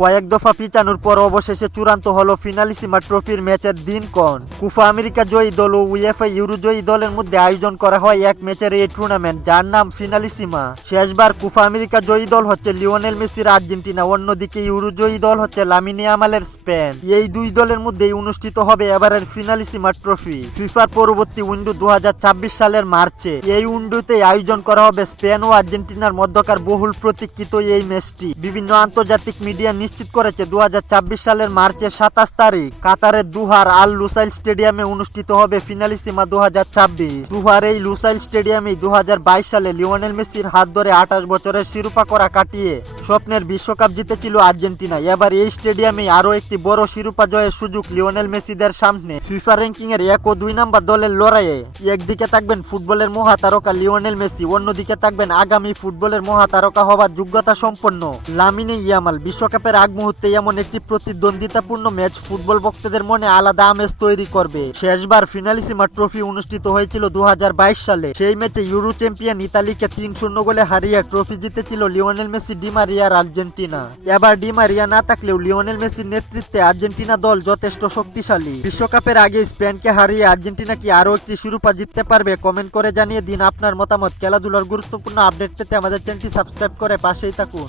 কয়েক দফা পিছানোর পর অবশেষে চূড়ান্ত হলো ফিনালিসিমা ট্রফির ম্যাচের দিন কোন। কোপা আমেরিকা জয়ী দল ও উয়েফা ইউরো জয়ী দলের মধ্যে আয়োজন করা হয় এক ম্যাচের এই টুর্নামেন্ট, যার নাম ফিনালিসিমা। শেষবার কোপা আমেরিকা জয়ী দল হচ্ছে লিওনেল মেসির আর্জেন্টিনা, অন্যদিকে ইউরো জয়ী দল হচ্ছে লামিনে ইয়ামালের স্পেন। এই দুই দলের মধ্যেই অনুষ্ঠিত হবে এবারের ফিনালিসিমা ট্রফি। ফিফার পরবর্তী উইন্ডো 2026 সালের মার্চে। এই উইন্ডোতে আয়োজন করা হবে স্পেন ও আর্জেন্টিনার মধ্যকার বহুল প্রতীক্ষিত এই ম্যাচটি। বিভিন্ন আন্তর্জাতিক মিডিয়া নিশ্চিত করেছে 2026 সালের মার্চের 27 তারিখ কাতারের দুহার আল লুসাইল স্টেডিয়ামে অনুষ্ঠিত হবে ফিনালিসিমা 2026। দুহার এই লুসাইল স্টেডিয়ামে 2022 সালে লিওনেল মেসির হাত ধরে 28 বছরের শিরোপা করা কাটিয়ে স্বপ্নের বিশ্বকাপ জিতেছিল আর্জেন্টিনা। এবার এই স্টেডিয়ামে আরো একটি বড় শিরোপা জয়ের সুযোগ লিওনেল মেসিদের সামনে। ফিফা র্যাঙ্কিং এর 1 ও 2 নাম্বার দলের লড়াইয়ে একদিকে থাকবেন ফুটবলের মহাতারকা লিওনেল মেসি, অন্যদিকে থাকবেন আগামী ফুটবলের মহাতারকা হবার যোগ্যতা সম্পন্ন লামিনে ইয়ামাল। বিশ্বকাপের আগ মুহূর্তে এমন একটি প্রতিদ্বন্দ্বিতাপূর্ণ ম্যাচ ফুটবল ভক্তদের মনে আলাদা আমেজ তৈরি করবে। শেষবার ফিনালিসিমা ট্রফি অনুষ্ঠিত হয়েছিল 2022 সালে। সেই ম্যাচে ইউরো চ্যাম্পিয়ন ইতালিকে 3-0 গোলে হারিয়ে ট্রফি জিতেছিল লিওনেল মেসি ডি মারিয়ার আর্জেন্টিনা। এবার ডি মারিয়া না থাকলেও লিওনেল মেসির নেতৃত্বে আর্জেন্টিনা দল যথেষ্ট শক্তিশালী। বিশ্বকাপের আগে স্পেনকে হারিয়ে আর্জেন্টিনা কি আরো একটি শিরোপা জিততে পারবে? কমেন্ট করে জানিয়ে দিন আপনার মতামত। খেলাধুলার গুরুত্বপূর্ণ আপডেট পেতে আমাদের চ্যানেলটি সাবস্ক্রাইব করে পাশেই থাকুন।